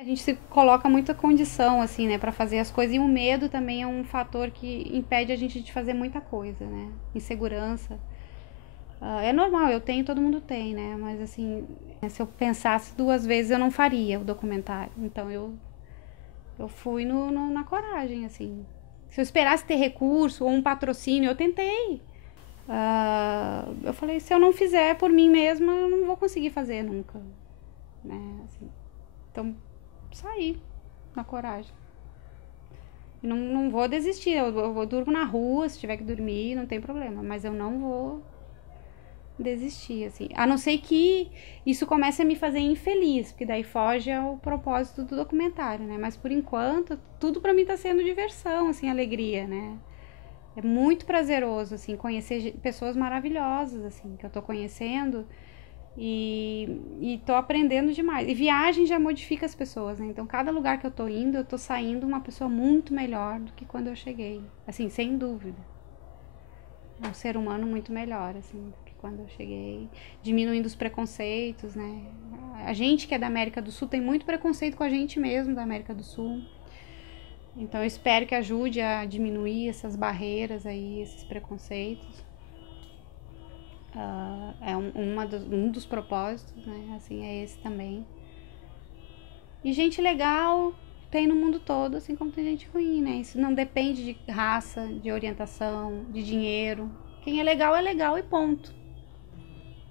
A gente se coloca muita condição, assim, né, pra fazer as coisas. E o medo também é um fator que impede a gente de fazer muita coisa, né? Insegurança. É normal, eu tenho, todo mundo tem, né? Mas, assim, se eu pensasse duas vezes, eu não faria o documentário. Então, eu fui na coragem, assim. Se eu esperasse ter recurso ou um patrocínio, eu tentei. Eu falei, se eu não fizer por mim mesma, eu não vou conseguir fazer nunca, né? Assim, então, saí na coragem. E não vou desistir, eu durmo na rua, se tiver que dormir, não tem problema. Mas eu não vou desistir, assim. A não ser que isso comece a me fazer infeliz, porque daí foge ao propósito do documentário, né? Mas por enquanto, tudo pra mim tá sendo diversão, assim, alegria, né? É muito prazeroso, assim, conhecer pessoas maravilhosas, assim, que eu tô conhecendo e tô aprendendo demais. E viagem já modifica as pessoas, né? Então, cada lugar que eu tô indo, eu tô saindo uma pessoa muito melhor do que quando eu cheguei. Assim, sem dúvida. Um ser humano muito melhor, assim, do que quando eu cheguei. Diminuindo os preconceitos, né? A gente que é da América do Sul tem muito preconceito com a gente mesmo da América do Sul. Então eu espero que ajude a diminuir essas barreiras aí, esses preconceitos. É um dos propósitos, né? Assim, é esse também. E gente legal tem no mundo todo, assim como tem gente ruim, né? Isso não depende de raça, de orientação, de dinheiro. Quem é legal e ponto.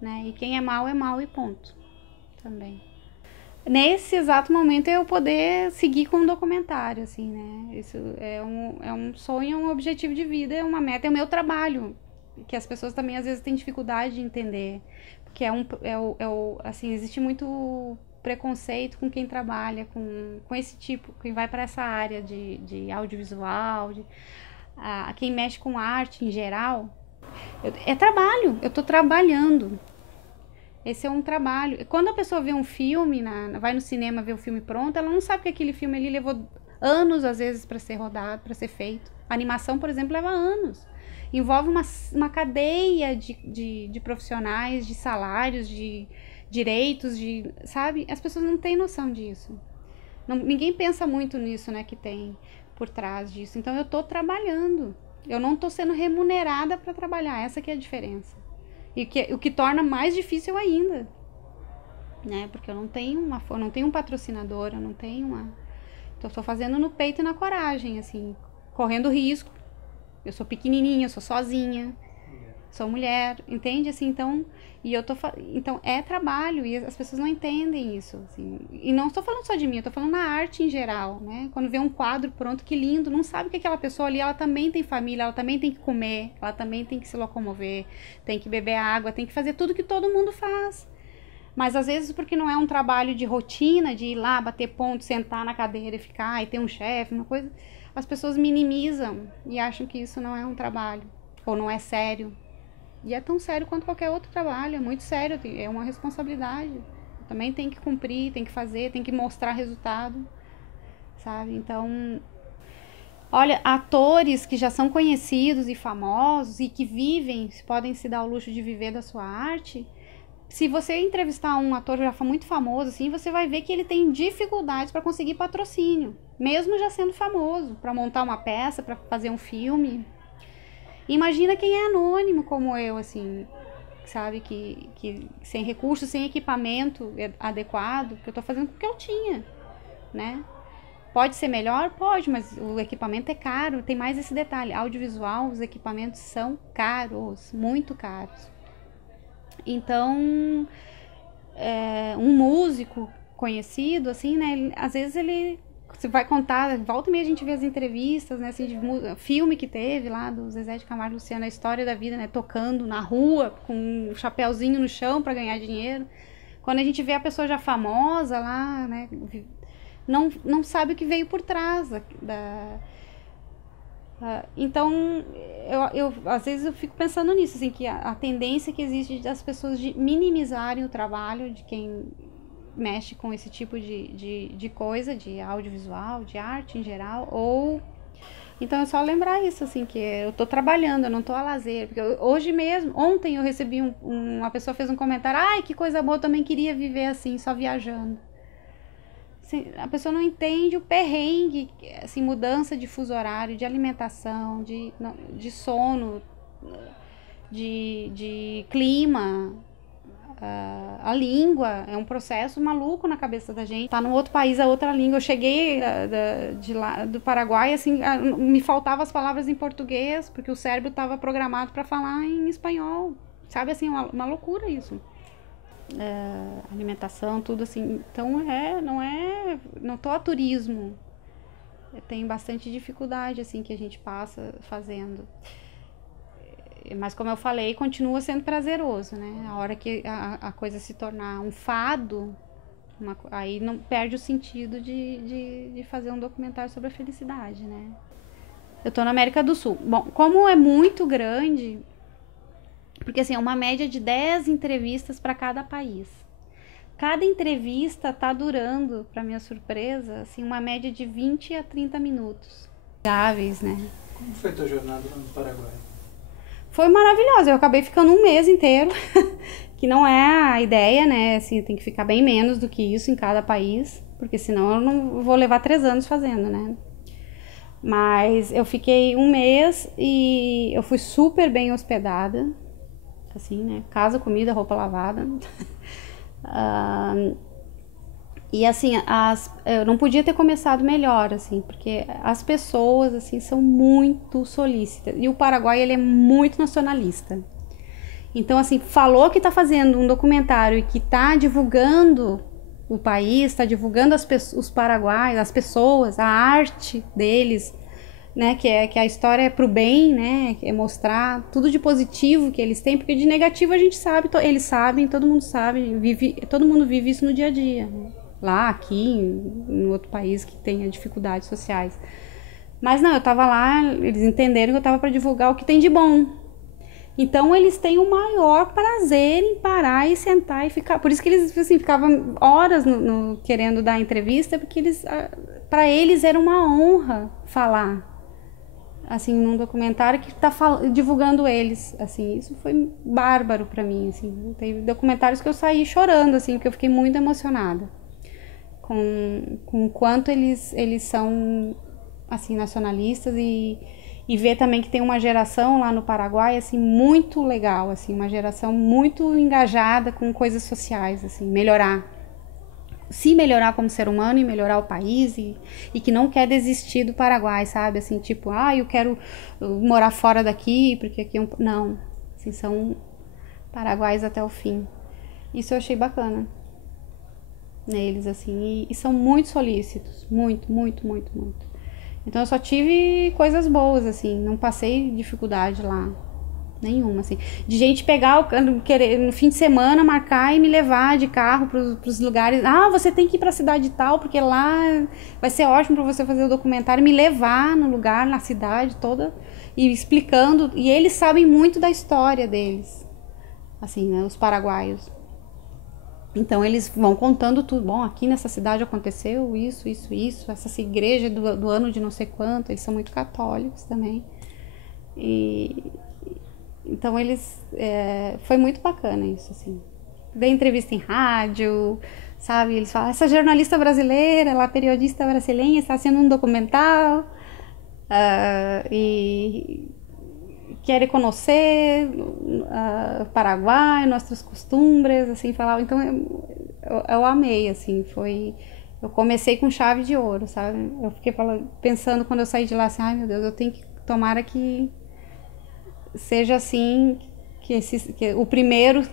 Né? E quem é mal e ponto. Também. Nesse exato momento eu poder seguir com um documentário, assim, né? Isso é um sonho, é um objetivo de vida, é uma meta, é o meu trabalho. Que as pessoas também às vezes têm dificuldade de entender. Porque assim, existe muito preconceito com quem trabalha com esse tipo, quem vai para essa área de audiovisual, quem mexe com arte em geral. É trabalho, eu tô trabalhando. Esse é um trabalho. Quando a pessoa vê um filme, vai no cinema ver o filme pronto, ela não sabe que aquele filme ali levou anos, às vezes, para ser rodado, para ser feito. A animação, por exemplo, leva anos. Envolve uma cadeia de profissionais, de salários, de direitos, sabe? As pessoas não têm noção disso. Ninguém pensa muito nisso, né, que tem por trás disso. Então eu estou trabalhando. Eu não estou sendo remunerada para trabalhar. Essa que é a diferença. O que torna mais difícil ainda, né? Porque eu não tenho um patrocinador, eu não tenho uma. Então, eu tô fazendo no peito e na coragem, assim, correndo risco. Eu sou pequenininha, eu sou sozinha, sou mulher, entende? Assim, então é trabalho e as pessoas não entendem isso, assim. E não estou falando só de mim, eu tô falando na arte em geral, né? Quando vê um quadro pronto, que lindo, não sabe que aquela pessoa ali, ela também tem família, ela também tem que comer, ela também tem que se locomover, tem que beber água, tem que fazer tudo que todo mundo faz. Mas às vezes porque não é um trabalho de rotina, de ir lá, bater ponto, sentar na cadeira e ficar, e ter um chefe, uma coisa, as pessoas minimizam e acham que isso não é um trabalho, ou não é sério. E é tão sério quanto qualquer outro trabalho, é muito sério, é uma responsabilidade. Também tem que cumprir, tem que fazer, tem que mostrar resultado, sabe? Então, olha, atores que já são conhecidos e famosos e que vivem, podem se dar o luxo de viver da sua arte. Se você entrevistar um ator já muito famoso, assim, você vai ver que ele tem dificuldades para conseguir patrocínio, mesmo já sendo famoso, para montar uma peça, para fazer um filme. Imagina quem é anônimo como eu, assim, sabe, que sem recursos, sem equipamento adequado, que eu tô fazendo com o que eu tinha, né? Pode ser melhor? Pode, mas o equipamento é caro, tem mais esse detalhe. Audiovisual, os equipamentos são caros, muito caros. Então, um músico conhecido, assim, né? Às vezes ele você vai contar, volta e meia a gente vê as entrevistas, né, assim, de filme que teve lá do Zezé de Camargo e Luciano, a história da vida, né, tocando na rua com um chapéuzinho no chão para ganhar dinheiro. Quando a gente vê a pessoa já famosa lá, né, não sabe o que veio por trás então, às vezes eu fico pensando nisso, assim, que a tendência que existe das pessoas de minimizarem o trabalho de quem mexe com esse tipo de coisa, de audiovisual, de arte em geral, ou... Então é só lembrar isso, assim, que eu tô trabalhando, eu não tô a lazer. Porque hoje mesmo, ontem eu recebi uma pessoa fez um comentário, ai, que coisa boa, eu também queria viver assim, só viajando. a pessoa não entende o perrengue, assim, mudança de fuso horário, de alimentação, de sono, de clima. A língua é um processo maluco na cabeça da gente. Tá num outro país, a outra língua. Eu cheguei de lá, do Paraguai, assim, me faltavam as palavras em português, porque o cérebro estava programado para falar em espanhol. Sabe, assim, uma loucura isso. Alimentação, tudo assim. Então, não tô a turismo. Tem bastante dificuldade, assim, que a gente passa fazendo. Mas, como eu falei, continua sendo prazeroso, né? A hora que a coisa se tornar um fado, aí não perde o sentido de fazer um documentário sobre a felicidade, né? Eu tô na América do Sul. Bom, como é muito grande, porque assim, é uma média de 10 entrevistas para cada país. Cada entrevista tá durando, para minha surpresa, assim, uma média de 20 a 30 minutos. Gáveis, né? Como foi a tua jornada no Paraguai? Foi maravilhosa, eu acabei ficando um mês inteiro, que não é a ideia, né, assim, tem que ficar bem menos do que isso em cada país, porque senão eu não vou levar 3 anos fazendo, né. Mas eu fiquei um mês e eu fui super bem hospedada, assim, né, casa, comida, roupa lavada. E assim, eu não podia ter começado melhor, assim, porque as pessoas, assim, são muito solícitas. E o Paraguai, ele é muito nacionalista. Então, assim, falou que tá fazendo um documentário e que tá divulgando o país, tá divulgando os paraguaios, as pessoas, a arte deles, né, que a história é pro bem, né, é mostrar tudo de positivo que eles têm, porque de negativo a gente sabe, eles sabem, todo mundo sabe, todo mundo vive isso no dia a dia, né? Lá, aqui, em outro país que tenha dificuldades sociais. Mas não, eu tava lá, eles entenderam que eu tava para divulgar o que tem de bom. Então eles têm o maior prazer em parar e sentar e ficar. Por isso que eles assim, ficavam horas querendo dar entrevista, porque para eles era uma honra falar. Assim, num documentário que tá divulgando eles, assim, isso foi bárbaro para mim, assim. Tem documentários que eu saí chorando, assim, porque eu fiquei muito emocionada com o quanto eles são, assim, nacionalistas e ver também que tem uma geração lá no Paraguai, assim, muito legal, assim, uma geração muito engajada com coisas sociais, assim, se melhorar como ser humano e melhorar o país e que não quer desistir do Paraguai, sabe, assim, tipo, eu quero morar fora daqui, porque aqui é não, assim, são paraguaios até o fim. Isso eu achei bacana neles, assim, e são muito solícitos, muito, muito, muito, muito. Então eu só tive coisas boas, assim, não passei dificuldade lá, nenhuma, assim. De gente pegar, querer no fim de semana, marcar e me levar de carro pros lugares. Você tem que ir pra cidade tal, porque lá vai ser ótimo pra você fazer o documentário. Me levar no lugar, na cidade toda, e explicando. E eles sabem muito da história deles, assim, né, os paraguaios. Então eles vão contando tudo. Bom, aqui nessa cidade aconteceu isso, isso, isso. Essa igreja do ano de não sei quanto. Eles são muito católicos também. Então eles... foi muito bacana isso, assim. Dei entrevista em rádio, sabe? Eles falam, essa jornalista brasileira, ela periodista brasileira, está fazendo um documental. E querem conhecer Paraguai, nossos costumes, assim, falar. Então eu amei, assim, foi. Eu comecei com chave de ouro, sabe? Eu fiquei pensando quando eu saí de lá, assim, ai meu Deus, eu tenho que tomara que seja assim, que o primeiro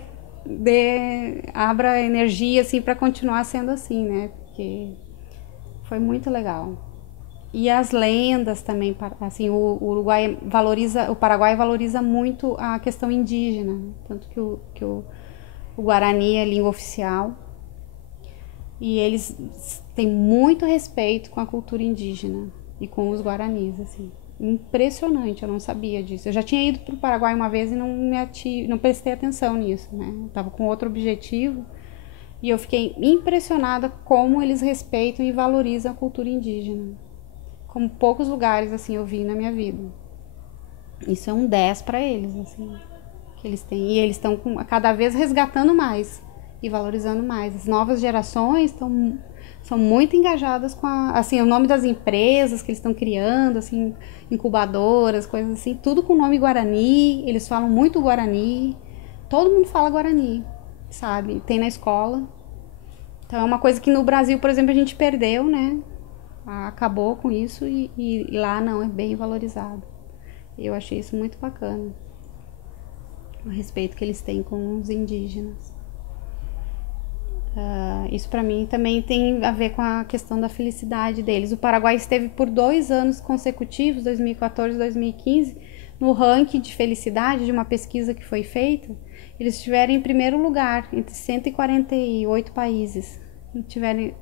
abra energia assim para continuar sendo assim, né? Porque foi muito legal. E as lendas também, assim, o Paraguai valoriza muito a questão indígena, tanto que o Guarani é a língua oficial. E eles têm muito respeito com a cultura indígena e com os guaranis, assim. Impressionante, eu não sabia disso. Eu já tinha ido para o Paraguai uma vez e não prestei atenção nisso, né? Eu tava com outro objetivo e eu fiquei impressionada como eles respeitam e valorizam a cultura indígena. Como poucos lugares, assim, eu vi na minha vida. Isso é um 10 para eles, assim, que eles têm. E eles estão cada vez resgatando mais e valorizando mais. As novas gerações são muito engajadas com assim, o nome das empresas que eles estão criando, assim, incubadoras, coisas assim, tudo com o nome Guarani, eles falam muito Guarani, todo mundo fala Guarani, sabe? Tem na escola. Então é uma coisa que no Brasil, por exemplo, a gente perdeu, né? Acabou com isso e lá não, é bem valorizado. Eu achei isso muito bacana, o respeito que eles têm com os indígenas. Isso para mim também tem a ver com a questão da felicidade deles. O Paraguai esteve por 2 anos consecutivos, 2014 e 2015, no ranking de felicidade de uma pesquisa que foi feita. Eles estiveram em primeiro lugar entre 148 países. Tiveram,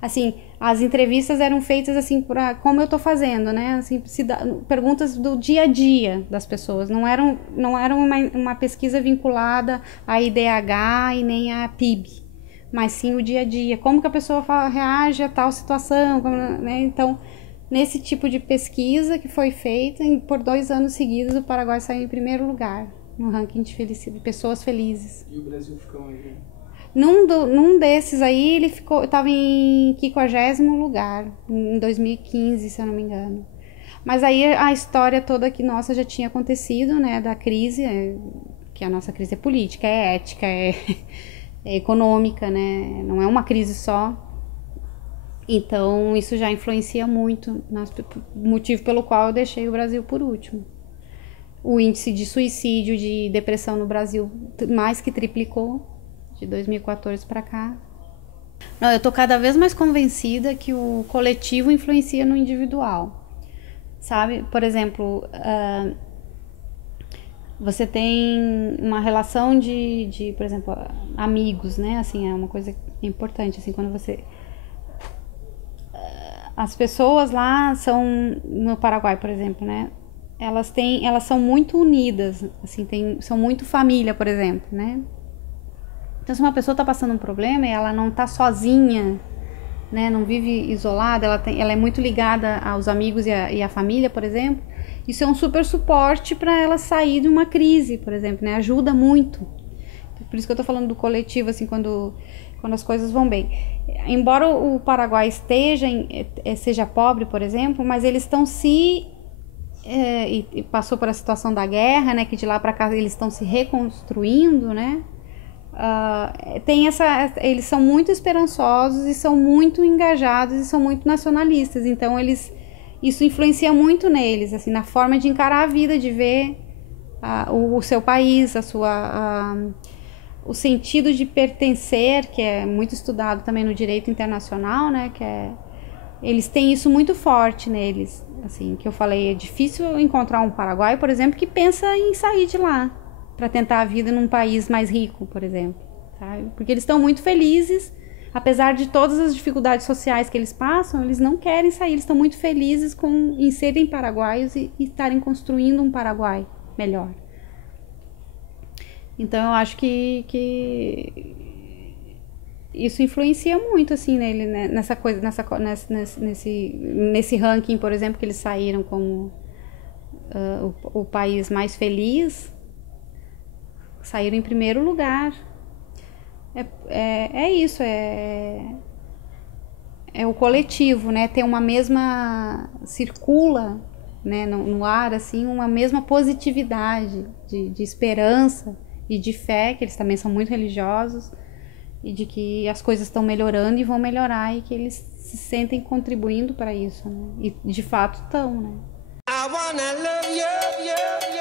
assim, as entrevistas eram feitas assim, como eu tô fazendo, né? Assim, perguntas do dia a dia das pessoas. Não era uma pesquisa vinculada à IDH e nem à PIB, mas sim o dia a dia, como que a pessoa reage a tal situação, né? Então, nesse tipo de pesquisa que foi feita, por 2 anos seguidos, o Paraguai saiu em primeiro lugar no ranking de felicidade, pessoas felizes. E o Brasil ficou onde? Num desses aí, ele estava em 50º lugar, em 2015, se eu não me engano. Mas aí a história toda que nossa já tinha acontecido, né, da crise, que a nossa crise é política, é ética, é econômica, né? Não é uma crise só. Então, isso já influencia muito, motivo pelo qual eu deixei o Brasil por último. O índice de suicídio, de depressão no Brasil mais que triplicou de 2014 para cá. Não, eu tô cada vez mais convencida que o coletivo influencia no individual, sabe? Por exemplo, você tem uma relação de, por exemplo, amigos, né? Assim, é uma coisa importante, assim, quando você... As pessoas lá são, no Paraguai, por exemplo, né? Elas são muito unidas, assim, são muito família, por exemplo, né? Então, se uma pessoa tá passando um problema e ela não tá sozinha, né? Não vive isolada, ela é muito ligada aos amigos e à família, por exemplo. Isso é um super suporte para ela sair de uma crise, por exemplo, né? Ajuda muito. Por isso que eu tô falando do coletivo, assim, quando as coisas vão bem. Embora o Paraguai seja pobre, por exemplo, mas eles estão e passou por a situação da guerra, né? Que de lá para cá eles estão se reconstruindo, né? Eles são muito esperançosos e são muito engajados e são muito nacionalistas. Então isso influencia muito neles, assim, na forma de encarar a vida, de ver o seu país, o sentido de pertencer, que é muito estudado também no direito internacional, né? Eles têm isso muito forte neles, assim, que eu falei, é difícil encontrar um paraguaio, por exemplo, que pensa em sair de lá para tentar a vida num país mais rico, por exemplo, sabe? Porque eles estão muito felizes, apesar de todas as dificuldades sociais que eles passam, eles não querem sair, eles estão muito felizes em serem paraguaios e estarem construindo um Paraguai melhor. Então eu acho que isso influencia muito, assim, nele, né? Nesse ranking, por exemplo, que eles saíram como o país mais feliz, saíram em primeiro lugar. É isso, é o coletivo, né? Tem uma mesma... circula, né, no ar, assim, uma mesma positividade de esperança e de fé, que eles também são muito religiosos, e de que as coisas estão melhorando e vão melhorar, e que eles se sentem contribuindo para isso, né? E de fato estão, né? I wanna love you, you, you.